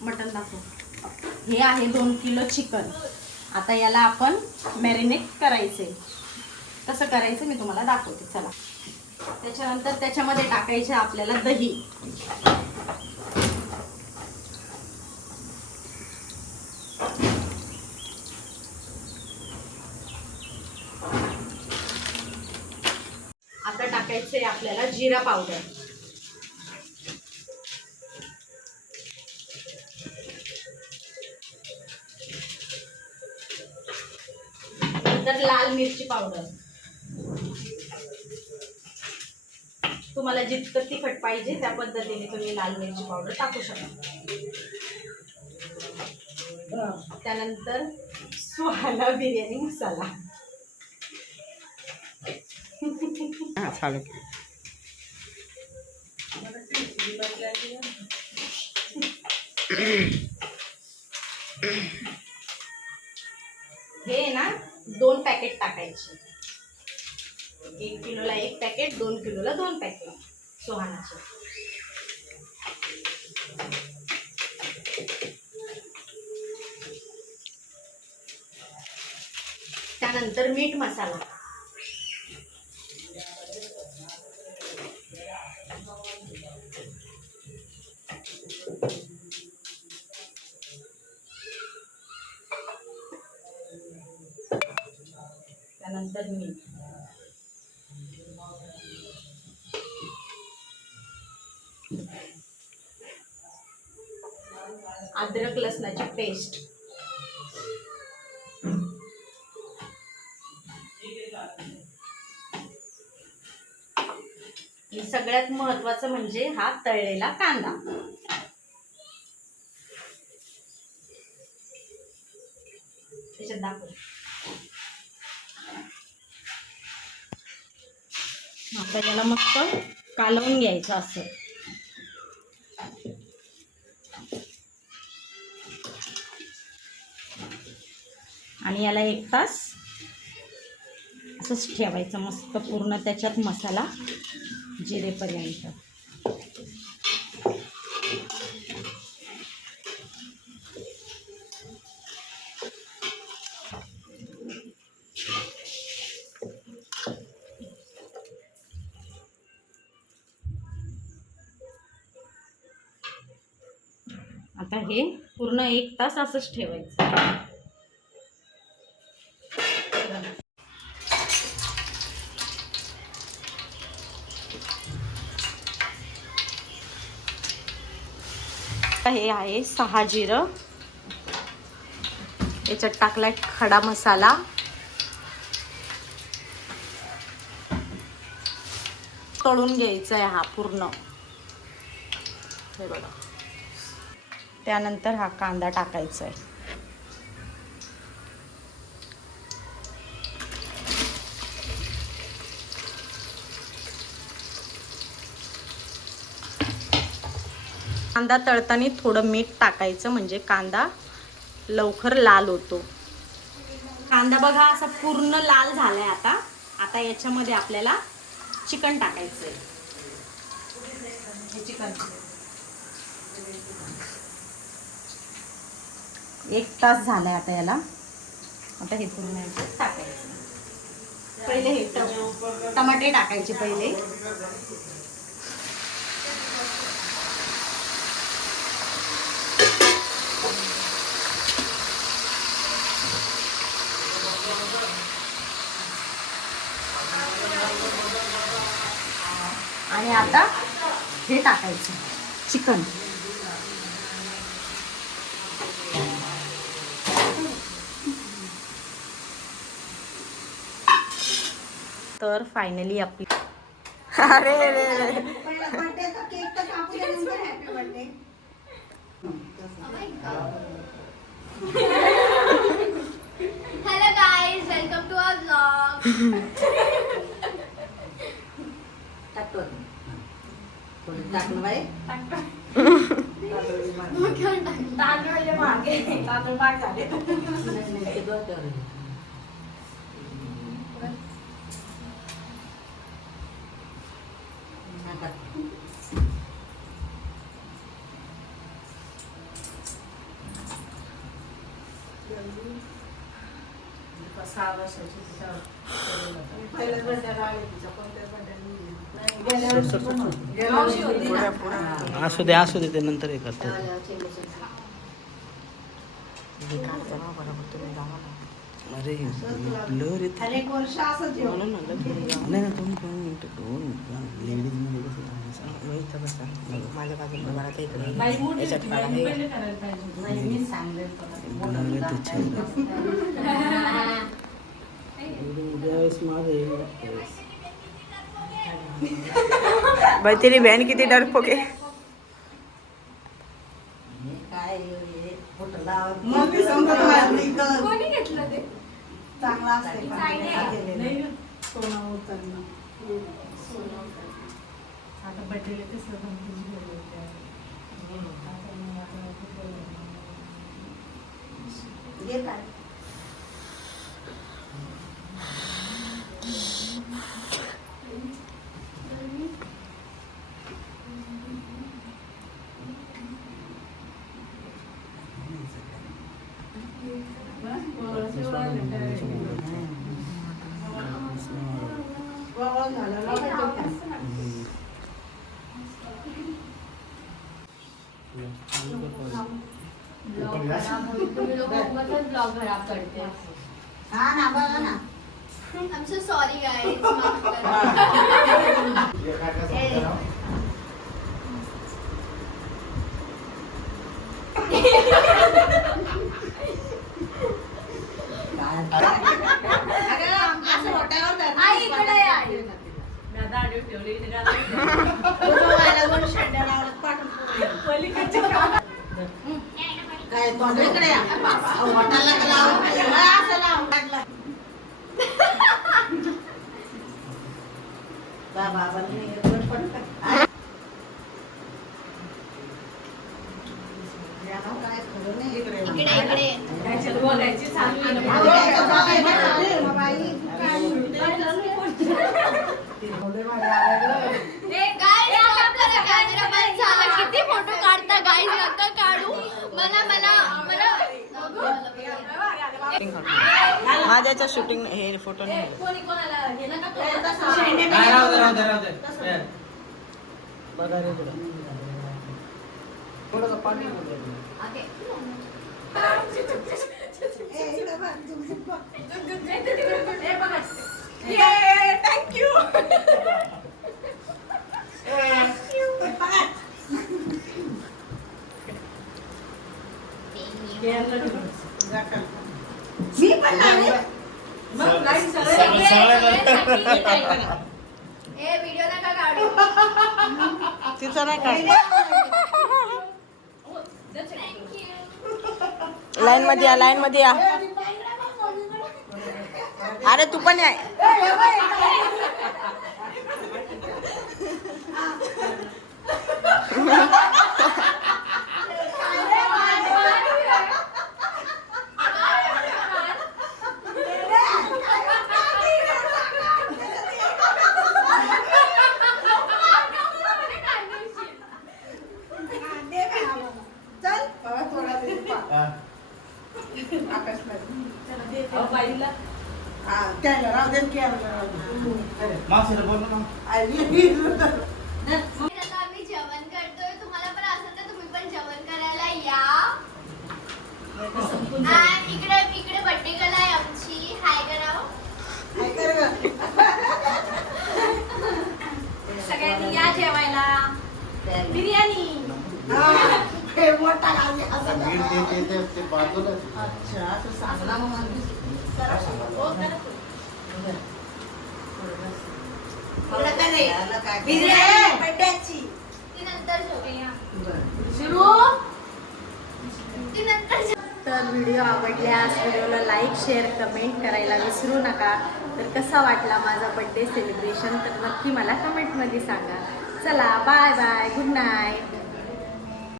मटण दाखव. हे आहे 2 किलो चिकन. आता याला आपण मॅरिनेट करायचे. कसं करायचं मी तुम्हाला दाखवते. चला. त्याच्यानंतर त्याच्यामध्ये टाकायचे आपल्याला दही. आता टाकायचे आपल्याला जिरा पावडर. नंतर लाल मिरची पावडर. तुम्हाला जितकं तिखट पाहिजे त्या पद्धतीने तुम्ही लाल मिरची पावडर टाकू शकता. त्यानंतर सुहाना बिर्याणी मसाला. चालू. हे ना 2 पॅकेट टाकायचे. 1 किलोला 1 पॅकेट, 2 किलोला 2 पॅकेट सुहानाचे. त्यानंतर मीठ मसाला. त्यानंतर मीठ. अद्रक लसणाची पेस्ट. सगळ्यात महत्वाचं म्हणजे हा तळलेला कांदा. त्याच्यात दाखव. आता याला मस्त कालवून घ्यायचं असं. आणि याला 1 तास असंच ठेवायचं मस्त पूर्ण त्याच्यात मसाला जिरेपर्यंत. आता हे पूर्ण 1 तास असंच ठेवायचं. हे आहे 6 जिरं. याच्यात टाकलाय खडा मसाला. तळून घ्यायचा आहे हा पूर्ण. हे बघा. त्यानंतर हा कांदा टाकायचा आहे. कांदा तळताना थोडं मीठ टाकायचं म्हणजे कांदा लवकर लाल होतो. कांदा बघा असा पूर्ण लाल झालाय. आता याच्यामध्ये आपल्याला चिकन टाकायचंय. हे चिकन 1 तास झालाय आता याला. आता हे पूर्ण टाकायचं. पहिले हे टमाटे टाकायचे पहिले. आणि आता हे टाकायचं चिकन. तर फायनली आपली अरे Hello guys, welcome to our vlog. टाकलं बाई. तांदूळ मागे तांदूळ पाक झाले. असू दे ते नंतर हे करते अरे लहर येते नाही ना दोन लेडीज मध्ये माझ्या बाजूला मला तर इकडे याच्यात काढा बाई तेरी बहन किती डरपोक आहे कोणी घेतलं ते चांगला असते ब्लॉग खराब करते हा ना बघा ना I'm so sorry guys. असं वाटायवर आई इकडे आहे, आई. काय तोंड इकडे या. वाटायला का लावून असं लावून काढलं. बाबांनी पटपट काय खरं नाही इकडे इकडे किती फोटो काढता गाईज नका काढू मला माझ्याच्या शूटिंग हे फोटो नाही बघा रे थोडं पाणी थँक्यू मी पण नाही व्हिडिओ नका काढू तिचं नाही काय लाईन मध्ये या लाईन मध्ये या अरे तू पण आहे आता आम्ही जेवण करतोय तुम्हाला पण असेल तर तुम्ही पण जेवण करायला या आणि इकडे बर्थडे गर्ल आहे आमची हाय कराव सगळ्यांनी या जेवायला बिर्याणी अच्छा असं सांगला मग तर व्हिडिओ आवडल्यास व्हिडिओला लाईक शेअर कमेंट करायला विसरू नका. तर कसा वाटला माझा बड्डे सेलिब्रेशन तर नक्की मला कमेंटमध्ये सांगा. चला बाय बाय गुड नाईट.